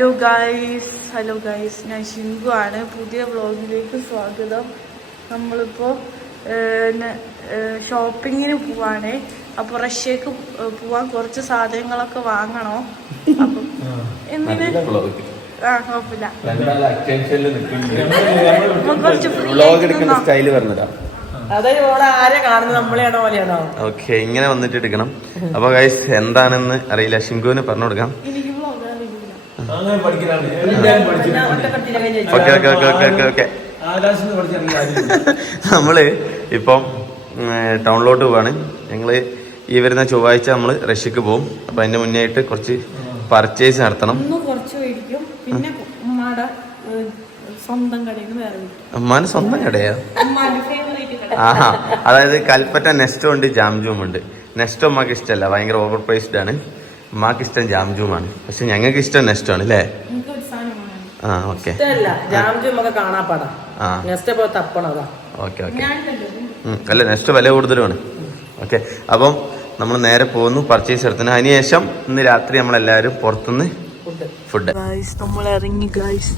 Hello guys, ഞാൻ ഷിങ്കു ആണ്. പുതിയ വ്ളോഗിലേക്ക് സ്വാഗതം. നമ്മളിപ്പോൾ ഷോപ്പിങ്ങിന് പോവാണ്. അപ്പോൾ റഷ്യക്ക് പോവാൻ കുറച്ച് സാധനങ്ങളൊക്കെ വാങ്ങണോ. അപ്പം എന്തിന് കുഴപ്പമില്ല, ഓക്കെ. ഇങ്ങനെ വന്നിട്ട് എടുക്കണം. അപ്പൊ ഗൈസ് എന്താണെന്ന് അറിയില്ല, ഷിങ്കുവിന് പറഞ്ഞു കൊടുക്കാം. നമ്മള് ഇപ്പം ടൗണിലോട്ട് പോവാണ്. ഞങ്ങള് ഈ വരുന്ന ചൊവ്വാഴ്ച നമ്മള് റഷ്യക്ക് പോകും. അപ്പൊ അതിന്റെ മുന്നേ ആയിട്ട് കുറച്ച് പർച്ചേസ് നടത്തണം. ഉമ്മാന് സ്വന്തം കടയാ? ആഹാ, അതായത് കൽപ്പറ്റ നെസ്റ്റോ ഉണ്ട്, ജാംജൂം ഉണ്ട്. നെസ്റ്റോ ഉമ്മാക്ക് ഇഷ്ടമല്ല, ഭയങ്കര ഓവർ പ്രൈസ്ഡ് ആണ്. ഉമ്മാക്ക് ഇഷ്ടം ജാംജൂമാണ്, പക്ഷെ ഞങ്ങൾക്ക് ഇഷ്ടം നെസ്റ്റോ ആണ് അല്ലേ? ആ ഓക്കെ ഓക്കെ ഓക്കെ. അല്ല, നെക്സ്റ്റ് വില കൂടുതലുമാണ്. ഓക്കെ, അപ്പം നമ്മൾ നേരെ പോകുന്നു പർച്ചേസ് എടുത്തിന്. അതിനുശേഷം ഇന്ന് രാത്രി നമ്മളെല്ലാവരും പുറത്തുനിന്ന് ഫുഡ്. നമ്മൾ ഇറങ്ങി ഗൈസ്,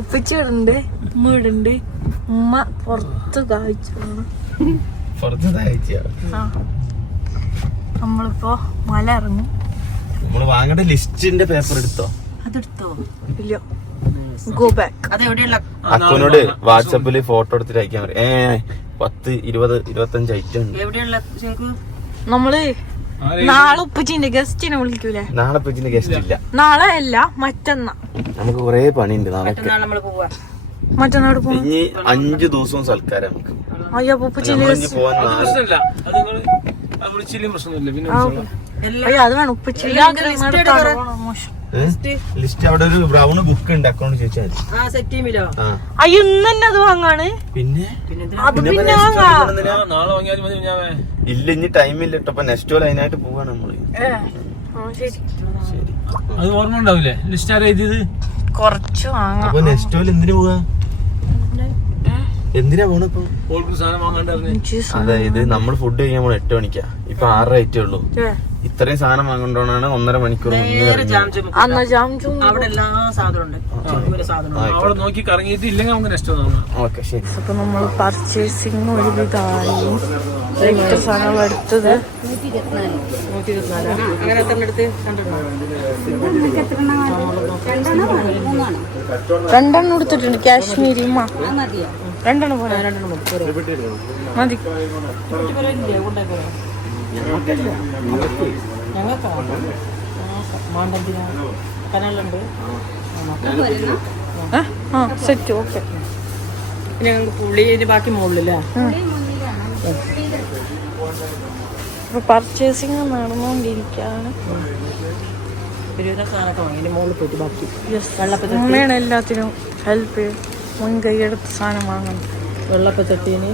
ഉപ്പിച്ചുണ്ട്, ഉമ്മ ഇടുണ്ട്. ഉമ്മ പുറത്ത് കാഴ്ചയാണ്. നമ്മളിപ്പോ മല ഇറങ്ങും. നമ്മള് വാങ്ങേണ്ട ലിസ്റ്റിന്റെ പേപ്പർ എടുത്തോ? അതെടുത്തോ? ഇല്ല, ഗോ ബാക്ക്. അക്കോനോട് വാട്സപ്പില് ഫോട്ടോ എടുത്തിട്ട് അയക്കാൻ പറയും. 10, 20, 25 ഐറ്റം ഉണ്ട്. നമ്മള് നാളെ ഉപ്പച്ചിന്റെ ഗസ്റ്റിനെ വിളിക്കൂലേ? നാളെ ഉപ്പച്ചിന്റെ ഗസ്റ്റ് ഇല്ല. നാളെ അല്ല, മറ്റന്നാ. നമുക്ക് കൊറേ പണിയുണ്ട് നാളെ. മറ്റന്നാട് പോകും. ഇനി 5 ദിവസവും സൽക്കാരം നമുക്ക്. അയ്യോ, ഉപ്പച്ചിന്റെ അത് വേണം. ഉപ്പച്ചി ലിസ്റ്റ് അവിടെ ഒരു ബ്രൗൺ ബുക്ക് ഉണ്ട്, അക്കൗണ്ട് ചോദിച്ചാൽ. അയ്യോ, ഇന്ന് തന്നെ അത് വാങ്ങാണ്. പിന്നെ ഇല്ല, ഇനി ടൈം ഇല്ല കേട്ടോ. അപ്പൊ നെക്സ്റ്റ് പോലെ അതിനായിട്ട് പോവാണ് നമ്മള്. അത് ഓർമ്മ ഉണ്ടാവില്ലേ ലിസ്റ്റ് ആരാ എഴുതിയത്? കുറച്ച് വാങ്ങാം. അപ്പൊ നെക്സ്റ്റ് പോലെ എന്തിനു പോവാ? എന്തിനാ പോണപ്പോ? അതായത് നമ്മൾ ഫുഡ് കഴിക്കാൻ പോണ 8 മണിക്കാ. ഇപ്പൊ 6 ആയിട്ടേ ഉള്ളൂ. ഇത്രയും സാധനം വാങ്ങണ്ടോണ്ടാണ് 1.5 മണിക്കൂർ നോക്കി കറങ്ങിയിട്ട് ഇല്ലെങ്കിൽ നമുക്ക് നെക്സ്റ്റ് ഓക്കെ ശരി. അപ്പൊ നമ്മൾ പർച്ചേസിങ് ഒരുവിധമായി. എത്ര സാധനം എടുത്തത്? 2 എടുത്തിട്ടുണ്ട്. കാശ്മീരി 2 പോലെ മതി. Set okay. പുള്ളി ബാക്കി മുകളിലല്ലേ? ഇപ്പൊ പർച്ചേസിങ് നടന്നുകൊണ്ടിരിക്കുകയാണ്. ഉമ്മയാണ് എല്ലാത്തിനും ഹെൽപ്പ് ചെയ്യും. മുൻകൈയെടുത്ത് സാധനം വാങ്ങണം. വെള്ളപ്പച്ചട്ടീന്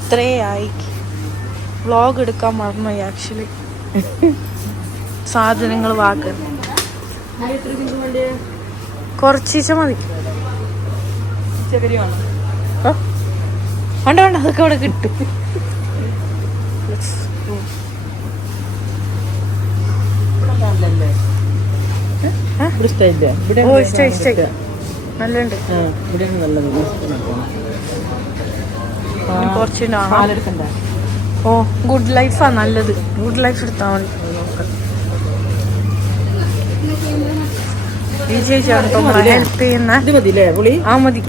ഇത്രേ ആയി. വ്ളോഗ് എടുക്കാൻ മറന്നുപോയി ആക്ച്വലി. സാധനങ്ങൾ വാങ്ങുക കുറച്ചീച്ച മതി. വേണ്ട വേണ്ട, അതൊക്കെ അവിടെ കിട്ടും. നല്ലുണ്ട്. കുറച്ചുണ്ടാവും. ഓ, ഗുഡ് ലൈഫാ നല്ലത്. ഗുഡ് ലൈഫ് എടുത്താൽ മതി. ഈ ചേച്ചിയാണ് ഹെൽപ്പ് ചെയ്യുന്ന. ആ മതി,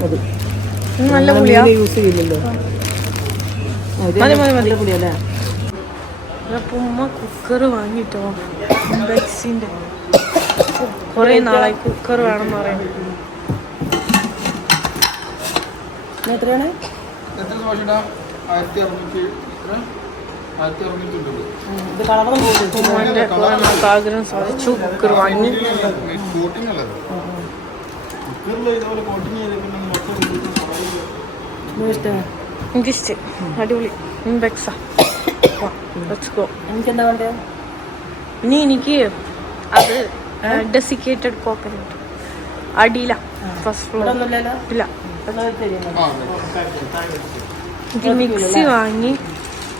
നല്ല പുളിയാ. ഉമ്മ കുക്കർ വാങ്ങിട്ടോ, ബെക്സിന്റെ. കൊറേ നാളായി കുക്കർ വേണമെന്ന് പറയുന്നത്. എത്രയാണ്? ആഗ്രഹം സാധിച്ചു. കുക്കർ വാങ്ങി. എനിക്കിഷ്ട, അടിപൊളി. ബെക്സാ. എനിക്കെന്താ വേണ്ടത്? ഇനി എനിക്ക് അത് ഡെസിക്കേറ്റഡ് കോക്കനട്ട് അടിയില, ഫസ്റ്റ് ഫ്ലോർ ഇല്ല. മിക്സി വാങ്ങി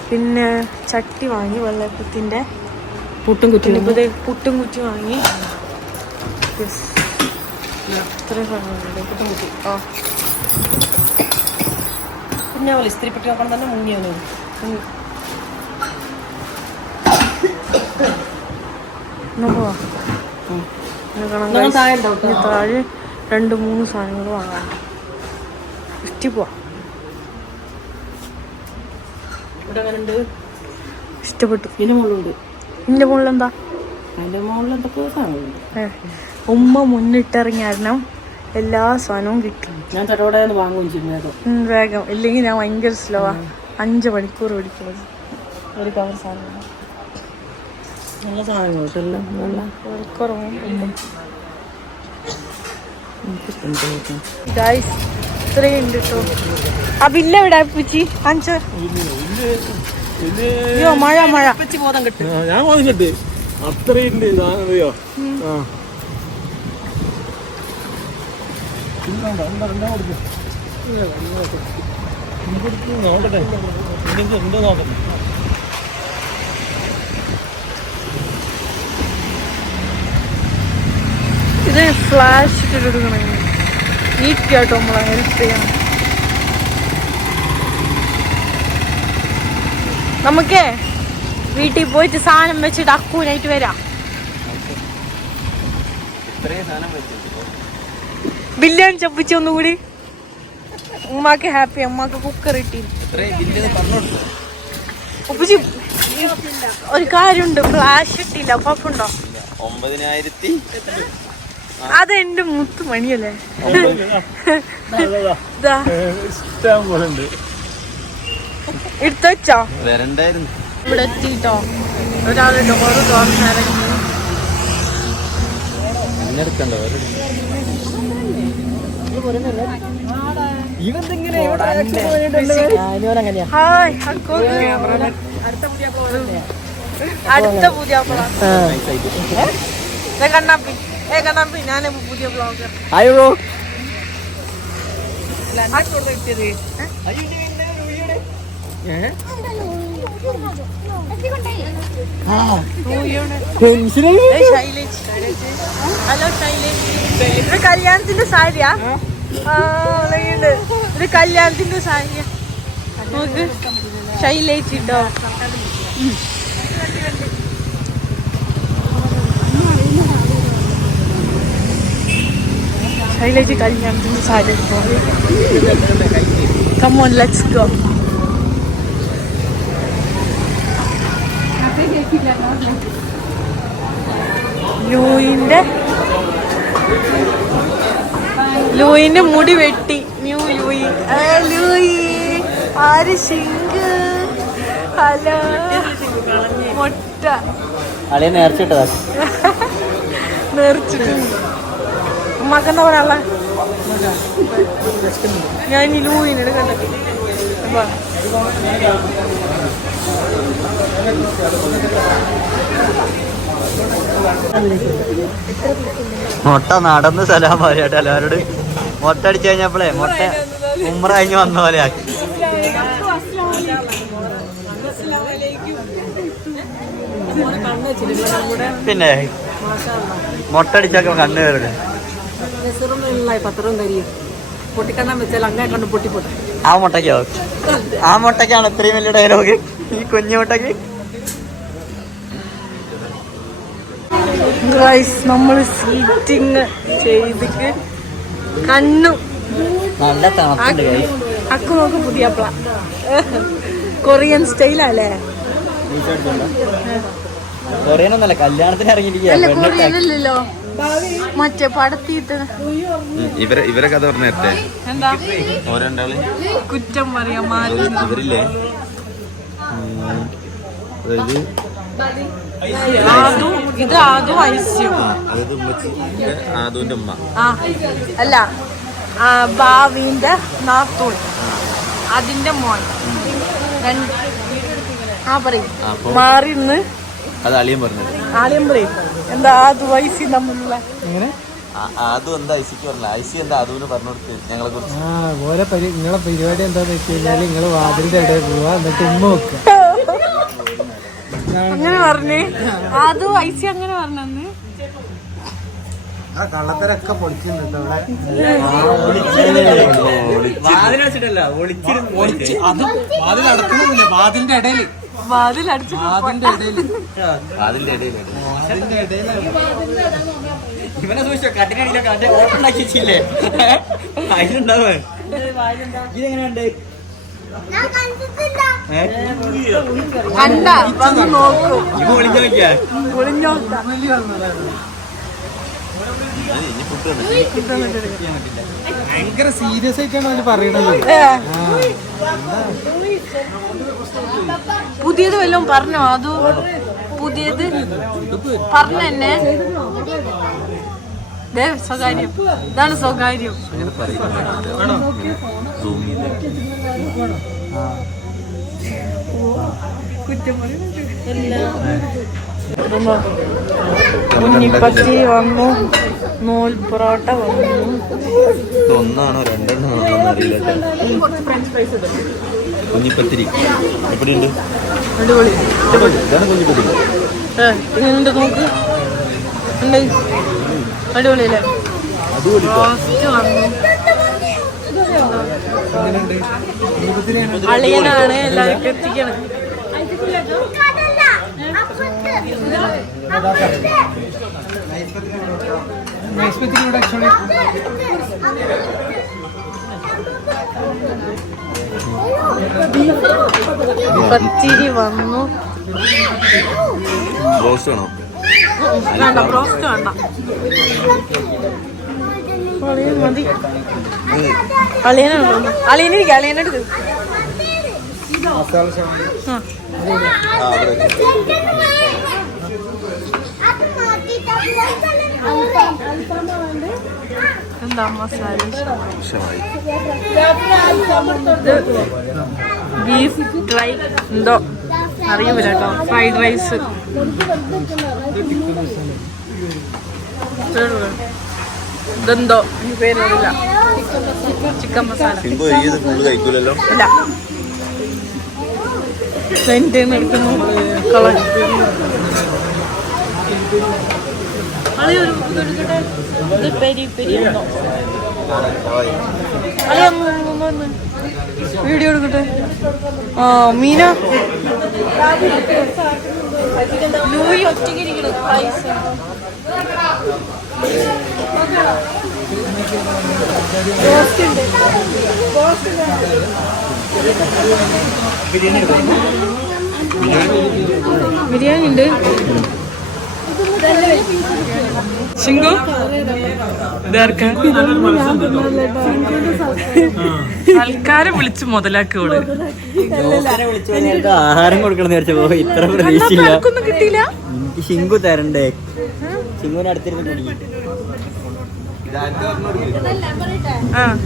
പിന്നെ ചട്ടി വാങ്ങി വെള്ളയപ്പത്തിൻ്റെ പുട്ടും കുറ്റി പുട്ടും കുറ്റി വാങ്ങി. ഇത്രയും സാധനങ്ങളുണ്ട്. പുട്ടും കുറ്റി. ആ പിന്നെ ഇസ്തിരിപ്പെട്ടി നോക്കണം തന്നെ മുങ്ങിയാണ്. താഴെ 2-3 സാധനങ്ങൾ വാങ്ങാൻ ഇഷ്ടി പോവാ. ഇഷ്ടപ്പെട്ടു. ഇതിന് മുകളിലുണ്ട്. ഇതിന്റെ മുകളിൽ എന്താ? അതിന്റെ മുകളിൽ എന്തൊക്കെ സാധനങ്ങളുണ്ട്. ഉമ്മ മുന്നിട്ടിറങ്ങി കാരണം എല്ലാ സാധനവും കിട്ടും. ഞാൻ തരോടെ വാങ്ങുകയും ചെയ്യും വേഗം. ഇല്ലെങ്കിൽ ഞാൻ ഭയങ്കര സ്ലോവാ. 5 മണിക്കൂർ പിടിക്കുന്നത് ഒരു കവർ സാധനം. നല്ല സാധനങ്ങൾ കിട്ടുമല്ലോ. നല്ല വിലക്കുറവും ഗായ്സ് ഇത്രയും ഉണ്ട് കേട്ടോ. ആ ബില്ല എവിടെ പൂച്ചി കാണിച്ച? അയ്യോ മഴ ബോധം കിട്ടും. ഞാൻ ബോധം കിട്ടി അത്രയുണ്ട് അറിയോ. നോക്കട്ടെ എന്തോ നോക്കട്ടെ. ഇത് ഫ്ലാഷ് ഇട്ടെടുക്കണേ. നീറ്റാട്ടോ നമ്മളെ ഹെൽപ്പ് ചെയ്യണം. നമുക്കേ വീട്ടിൽ പോയിട്ട് സാധനം വെച്ചിട്ട് അക്കൂനായിട്ട് വരാം. ബില്ലാണ് ചപ്പിച്ച ഒന്നുകൂടി. ഉമ്മാക്ക് ഹാപ്പി. ഉമ്മാക്ക് കുക്കർ കിട്ടി. ഉപ്പച്ചി ഒരു കാര്യമുണ്ട്, ഫ്ലാഷ് ഇട്ടില്ല. കുഴപ്പമുണ്ടോ? 9,000. അതെന്റെ മുത്ത് മണിയല്ലേ. എടുത്തു വെച്ചോ? വരണ്ടായിരുന്നു. ഇവിടെ എത്തിട്ടോ. ഒരാള് ഡോറ് തുറന്നിറങ്ങി. ഹായ് അടുത്ത പുതിയ കണ്ണാപ്പി. കണ്ണാപ്പി ഞാന് പുതിയ ബ്ലോഗർ. ഹലോ ശൈലേജ്. ഇത് കല്യാണത്തിന്റെ സാരിയാ? ഇത് കല്യാണത്തിന്റെ സാരിയാ. നോക്ക് ശൈലേജ് ഉണ്ടോ? ശൈലേജ് കല്യാണത്തിന്റെ sari. Come on, let's go. ലൂയിന്റെ മുടി വെട്ടി. New Louis. ലൂയി ആര് ശിങ്ക്. ഹലോ മൊട്ട നേർച്ചിട്ടതാ. നേർച്ചിട്ട് ഉമ്മാക്കെന്താ പറയാനുള്ള? ഞാൻ ഇനി ലൂയിനെ എടുക്കണ്ട. മുട്ട നടന്ന് സലാം പറയാട്ടോ എല്ലാവരോട്. മുട്ട അടിച്ചു കഴിഞ്ഞപ്പോഴേ മുട്ട ഉമ്ര കഴിഞ്ഞ് വന്ന പോലെ ആക്കി. പിന്നെ മുട്ട അടിച്ചൊക്കെ കണ്ണു കയറുണ്ട്. ആ മുട്ടയ്ക്കോ? ആ മുട്ടയ്ക്കാണ് ഇത്രയും വലിയ ഡയലോഗ് ഈ കുഞ്ഞു മുട്ടയ്ക്ക്? നമ്മള് സീറ്റിങ് ചെയ്തിട്ട് കണ്ണു നല്ല തണുപ്പുണ്ട്. അക്കു നോക്ക് പുതിയപ്പള കൊറിയൻ സ്റ്റൈലല്ലേ? കൊറിയനൊന്നല്ല, കല്യാണത്തിന് അല്ല കൊറിയനല്ലോ, മറ്റേ പടത്തിട്ട് ഇവരെ കഥ പറഞ്ഞേ. എന്താ ഓരോണ്ടാള് കുറ്റം പറയാ മാറി ഇവരില്ലേ? ഇത് ആദ്യം ഐസ്യം. ആദുവിന്റെ ഉമ്മ. അല്ല ഭാവിന്റെ നാത്തൂൺ, അതിന്റെ മോൻ. പറയും മാറിന്ന്. അത് അളിയൻ പറഞ്ഞത്. ആളിയം പറയും എന്താ അത് വയസ്സി തമ്മിലുള്ള അതും എന്താ ഐസിക്ക് പറഞ്ഞില്ല. ഐസി എന്താ അതുവിന് പറഞ്ഞു കൊടുത്ത് ഞങ്ങളെ കുറിച്ച്. നിങ്ങളെ പരിപാടി എന്താന്ന് വെച്ച് കഴിഞ്ഞാല് നിങ്ങള് വാതിലിന്റെ ഇടയിൽ പോവാ, എന്നിട്ട് ഉമ്മ വെക്കുക. അങ്ങനെ പറഞ്ഞേ അതും ഐസി അങ്ങനെ പറഞ്ഞന്ന് കള്ളത്തരൊക്കെ പൊളിക്കുന്നുണ്ട് വാതിലിന്റെ ഇടയില് ഇവനെ സൂക്ഷിച്ചോ കട്ടിനടിയിലൊക്കെ മറ്റേ ഓട്ടുണ്ടാക്കിച്ചില്ലേ അതിലുണ്ടാവേ ഇതെങ്ങനെയുണ്ട് കണ്ട വന്ന് നോക്കും ഇപ്പൊ വിളിച്ചു നോക്കിയാ ഭയങ്കര സീരിയസ് ആയിട്ടാണ് അവര് പറയണത്. പുതിയത് വല്ലതും പറഞ്ഞോ അത് പുതിയത് പറഞ്ഞെന്നെ സ്വകാര്യം ഇതാണ് സ്വകാര്യം കുഞ്ഞിപ്പത്തി വന്നു നൂൽ പൊറോട്ട വന്നു ഒന്നാണോ രണ്ടെണ്ണമാണോ അറിയില്ല. കുഞ്ഞിപ്പത്തിരി എവിടെയുണ്ട്? അടിപൊളി ഇതാണ് കുഞ്ഞിപ്പത്തിരി. ഇങ്ങനെയുണ്ട് നോക്ക് ഉണ്ട് അടിപൊളിയല്ലേ റോസ്റ്റ് വന്നു അളിയനാണ് എല്ലാവർക്കും എത്തിക്കണം പത്തിരി വന്നു റോസ്റ്റ് ആണോ? വേണ്ട ബ്രോസ്റ്റ് വേണ്ട അളിയൻ മതി അളിയനാണോ അളിയനിരിക്കും അളിയനെടുക്ക് എന്താ മസാല ബീഫ് ഡ്രൈ എന്തോ അറിയില്ല കേട്ടോ ഫ്രൈഡ് റൈസ് ഇതെന്തോ പേരറിയില്ല ചിക്കൻ മസാല കഴിക്കൂലല്ലോ. ഇല്ല എൻ്റെ എടുക്കുന്നു കളർ അളി ഒരു എടുക്കട്ടെ ഇത് പെരി പെരി ഉണ്ടോ അളി ഒന്ന് വീഡിയോ എടുക്കട്ടെ ആ മീന ലൂയി ഒറ്റയ്ക്കിരിക്കണം പൈസ ബിരിയാണി ഉണ്ട് ശിങ്കു സൽക്കാരം വിളിച്ച് മുതലാക്കോള് ആഹാരം കൊടുക്കണം നേരത്തെ പോയി ഇത്ര പ്രതീക്ഷയില്ല. കിട്ടിയില്ല എനിക്ക് ശിങ്കു തരണ്ടേ ശിങ്കുവിനെ അടുത്തിരുന്ന് കുടിക്കും.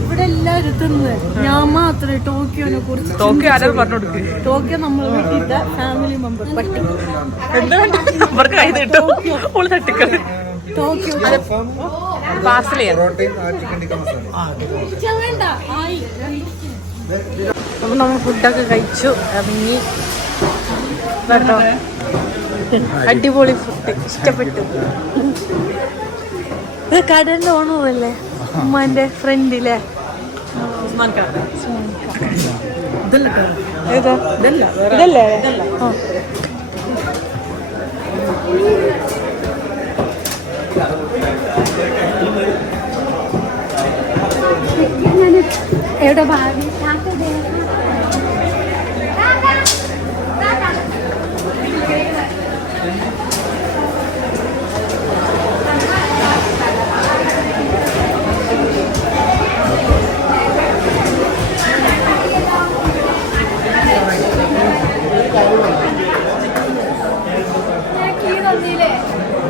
ഇവിടെ എല്ലാരും തിന്ന് ഞാൻ മാത്രമേ ടോക്കിയോനെ കുറിച്ച് ടോക്കിയോ ആരും പറഞ്ഞു കൊടുക്ക് ടോക്കിയോ നമ്മൾ വീട്ടിലത്തെ ഫാമിലി മെമ്പർ പട്ടി നമ്പർക്ക് കൈ കിട്ടും ഓള് തട്ടിക്കള് ടോക്കിയോ പാർസൽ അപ്പൊ നമ്മൾ ഫുഡൊക്കെ കഴിച്ചു ഇറങ്ങി കേട്ടോ അടിപൊളി ഫുഡ് ഇഷ്ടപ്പെട്ടു ഇത് കടലിന്റെ ഓണറല്ലേ ഉമ്മാന്റെ ഫ്രണ്ടിലെ ഇതല്ലേ എവിടെ ഭാവി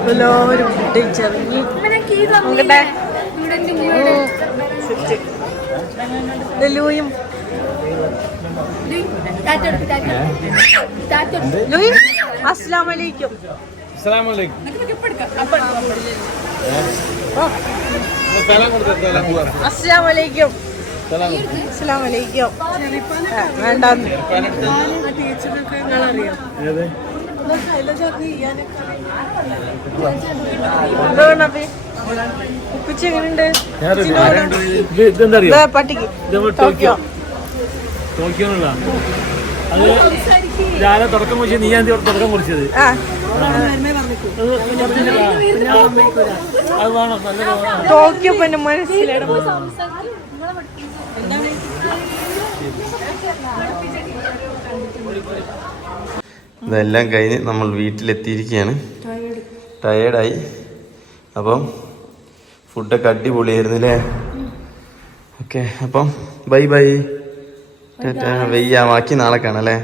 എല്ലാവരും ഫുഡ് കഴിച്ചിറങ്ങി നോക്കട്ടെ ലൂയും ലൂയും അസ്സലാമലൈക്കും അസ്സലാമലൈക്കും അസ്സലാമലൈക്കും വേണ്ട ടീച്ചറിനൊക്കെ നിങ്ങളറിയാം ഉപ്പിച്ച് എങ്ങനെയുണ്ട് ഇതെന്താ അറിയോ പട്ടിക്ക് ടോക്കിയോ ടോക്കിയോന്നുള്ള അത് രാവിലെ തുടക്കം കുറിച്ച് നീ ഞാൻ തുടക്കം കുറിച്ചത് അത് വേണം നല്ല ടോക്കിയോ പിന്നെ മനസ്സിലായി ഇതെല്ലാം കഴിഞ്ഞ് നമ്മൾ വീട്ടിലെത്തിയിരിക്കുകയാണ്. ടയേർഡായി. അപ്പം ഫുഡൊക്കെ അടിപൊളിയായിരുന്നു അല്ലേ? ഓക്കെ, അപ്പം ബൈ ബൈ. വെയ്യ, ബാക്കി നാളെ കാണാം അല്ലേ?